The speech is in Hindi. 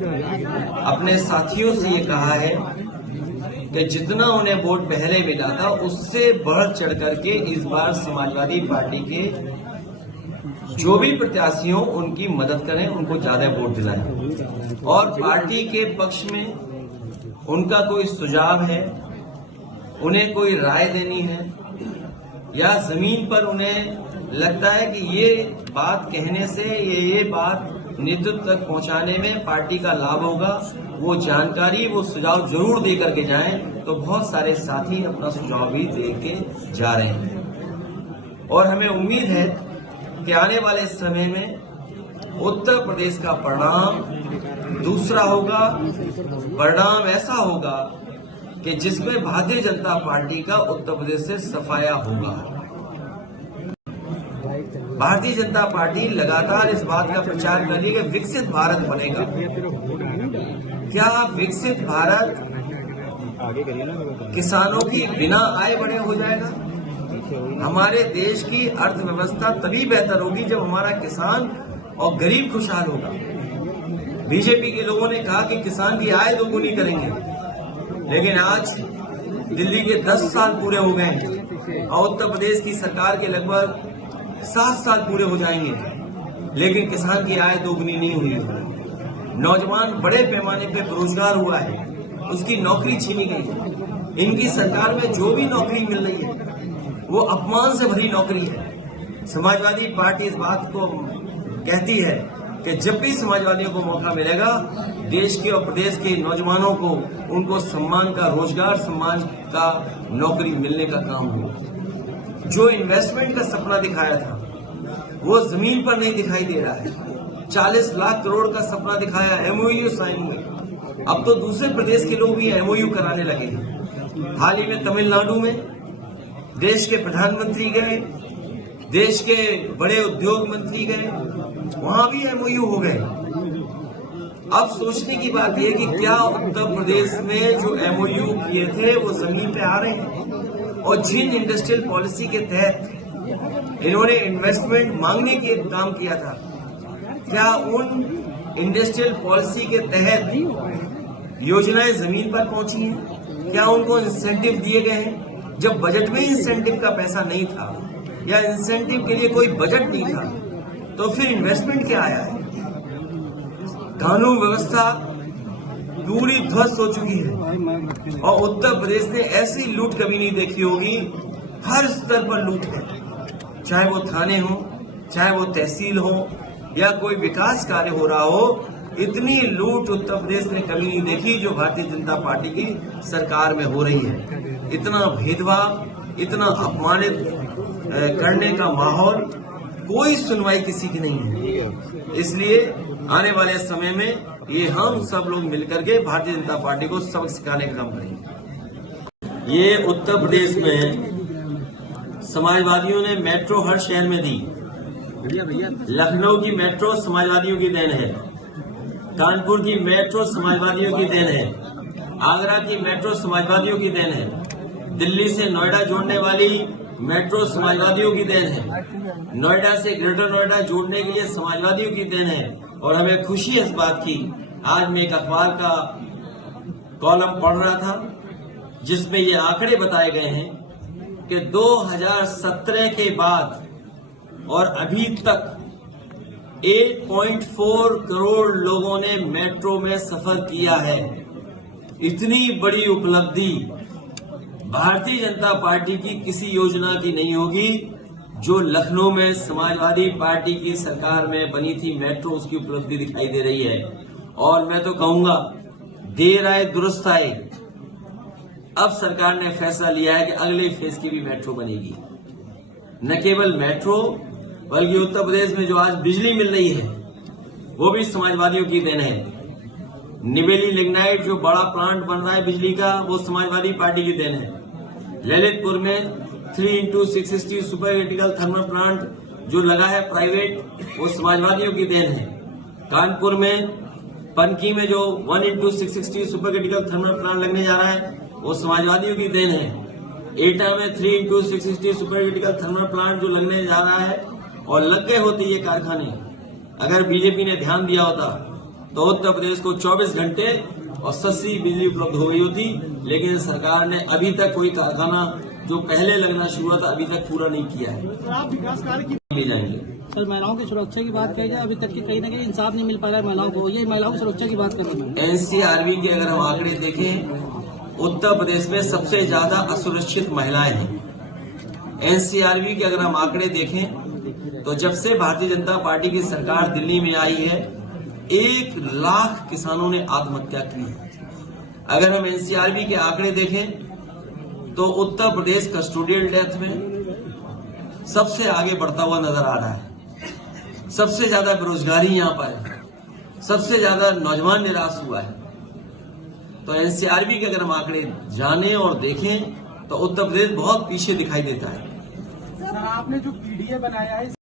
अपने साथियों से ये कहा है कि जितना उन्हें वोट पहले मिला था उससे बढ़ चढ़ करके इस बार समाजवादी पार्टी के जो भी प्रत्याशी हों उनकी मदद करें, उनको ज्यादा वोट दिलाएं। और पार्टी के पक्ष में उनका कोई सुझाव है, उन्हें कोई राय देनी है या जमीन पर उन्हें लगता है कि ये बात कहने से ये बात नेतृत्व तक पहुंचाने में पार्टी का लाभ होगा, वो जानकारी वो सुझाव जरूर दे करके जाएं। तो बहुत सारे साथी अपना सुझाव भी दे के जा रहे हैं और हमें उम्मीद है कि आने वाले समय में उत्तर प्रदेश का परिणाम दूसरा होगा। परिणाम ऐसा होगा कि जिसमें भारतीय जनता पार्टी का उत्तर प्रदेश से सफाया होगा। भारतीय जनता पार्टी लगातार इस बात का प्रचार कर रही है कि विकसित भारत बनेगा। क्या विकसित भारत किसानों की बिना आय बढ़े हो जाएगा? हमारे देश की अर्थव्यवस्था तभी बेहतर होगी जब हमारा किसान और गरीब खुशहाल होगा। बीजेपी के लोगों ने कहा कि किसान की आय दोगुनी करेंगे, लेकिन आज दिल्ली के 10 साल पूरे हो गए हैं और उत्तर प्रदेश की सरकार के लगभग 7 साल पूरे हो जाएंगे, लेकिन किसान की आय दोगुनी नहीं हुई। नौजवान बड़े पैमाने पे बेरोजगार हुआ है, उसकी नौकरी छीनी गई। इनकी सरकार में जो भी नौकरी मिल रही है वो अपमान से भरी नौकरी है। समाजवादी पार्टी इस बात को कहती है कि जब भी समाजवादियों को मौका मिलेगा देश के और प्रदेश के नौजवानों को उनको सम्मान का रोजगार, सम्मान का नौकरी मिलने का काम होगा। जो इन्वेस्टमेंट का सपना दिखाया था वो जमीन पर नहीं दिखाई दे रहा है। 40 लाख करोड़ का सपना दिखाया, एमओयू साइन हुए। अब तो दूसरे प्रदेश के लोग भी एमओयू कराने लगे हैं। हाल ही में तमिलनाडु में देश के प्रधानमंत्री गए, देश के बड़े उद्योग मंत्री गए, वहां भी एमओयू हो गए। अब सोचने की बात यह कि क्या उत्तर प्रदेश में जो एमओयू किए थे वो जमीन पे आ रहे हैं? और जिन इंडस्ट्रियल पॉलिसी के तहत इन्होंने इन्वेस्टमेंट मांगने के काम किया था, क्या उन इंडस्ट्रियल पॉलिसी के तहत योजनाएं जमीन पर पहुंची हैं? क्या उनको इंसेंटिव दिए गए हैं? जब बजट में इंसेंटिव का पैसा नहीं था या इंसेंटिव के लिए कोई बजट नहीं था तो फिर इन्वेस्टमेंट क्या आया है? कानून व्यवस्था पूरी ध्वस्त हो चुकी है और उत्तर प्रदेश ने ऐसी लूट कभी नहीं देखी होगी। हर स्तर पर लूट है, चाहे वो थाने हो, चाहे वो तहसील हो या कोई विकास कार्य हो रहा हो। इतनी लूट उत्तर प्रदेश ने कभी नहीं देखी जो भारतीय जनता पार्टी की सरकार में हो रही है। इतना भेदभाव, इतना अपमानित करने का माहौल, कोई सुनवाई किसी की नहीं है। इसलिए आने वाले समय में ये हम सब लोग मिलकर के भारतीय जनता पार्टी को सबक सिखाने का काम करेंगे। ये उत्तर प्रदेश में समाजवादियों ने मेट्रो हर शहर में दी। लखनऊ की मेट्रो समाजवादियों की देन है, कानपुर की मेट्रो समाजवादियों की देन है, आगरा की मेट्रो समाजवादियों की देन है, दिल्ली से नोएडा जोड़ने वाली मेट्रो समाजवादियों की देन है, नोएडा से ग्रेटर नोएडा जोड़ने के लिए समाजवादियों की देन है। और हमें खुशी है इस बात की, आज मैं एक अखबार का कॉलम पढ़ रहा था जिसमें ये आंकड़े बताए गए हैं कि 2017 के बाद और अभी तक 8.4 करोड़ लोगों ने मेट्रो में सफर किया है। इतनी बड़ी उपलब्धि भारतीय जनता पार्टी की किसी योजना की नहीं होगी जो लखनऊ में समाजवादी पार्टी की सरकार में बनी थी मेट्रो, उसकी उपलब्धि दिखाई दे रही है। और मैं तो कहूंगा देर आए दुरुस्त आए। अब सरकार ने फैसला लिया है कि अगले फेज की भी मेट्रो बनेगी। न केवल मेट्रो बल्कि उत्तर प्रदेश में जो आज बिजली मिल रही है वो भी समाजवादियों की देन है। निवेली लिग्नाइट जो बड़ा प्लांट बन रहा है बिजली का वो समाजवादी पार्टी की देन है। ललितपुर में 3x660 super critical thermal plant जो लगा है प्राइवेट वो समाजवादियों की देन है। कानपुर में पनकी में जो 1x660 super critical thermal plant लगने जा रहा है वो समाजवादियों की देन है। एटा में 3x660 super critical thermal plant जो लगने जा रहा है और लग गए होते ये कारखाने अगर बीजेपी ने ध्यान दिया होता तो उत्तर प्रदेश को 24 घंटे और सस्ती बिजली उपलब्ध हो गई होती, लेकिन सरकार ने अभी तक कोई कारखाना जो पहले लगना शुरू हुआ था अभी तक पूरा नहीं किया है। आप विकास कार्य ले जाएंगे। सर, महिलाओं की सुरक्षा की बात कही जाए, अभी तक की कहीं ना कहीं इंसाफ नहीं मिल पा रहा है महिलाओं को, ये महिलाओं की सुरक्षा की बात कर रहे हैं। एनसीआरबी के अगर हम आंकड़े देखें, उत्तर प्रदेश में सबसे ज्यादा असुरक्षित महिलाएं हैं। एनसीआरबी के अगर हम आंकड़े देखें तो जब से भारतीय जनता पार्टी की सरकार दिल्ली में आई है 1 लाख किसानों ने आत्महत्या की है। अगर हम एनसीआरबी के आंकड़े देखें तो उत्तर प्रदेश कस्टोडियल डेथ में सबसे आगे बढ़ता हुआ नजर आ रहा है। सबसे ज्यादा बेरोजगारी यहाँ पर है, सबसे ज्यादा नौजवान निराश हुआ है। तो एनसीआरबी के अगर हम आंकड़े जानें और देखें तो उत्तर प्रदेश बहुत पीछे दिखाई देता है। सर, आपने जो पीडीए बनाया है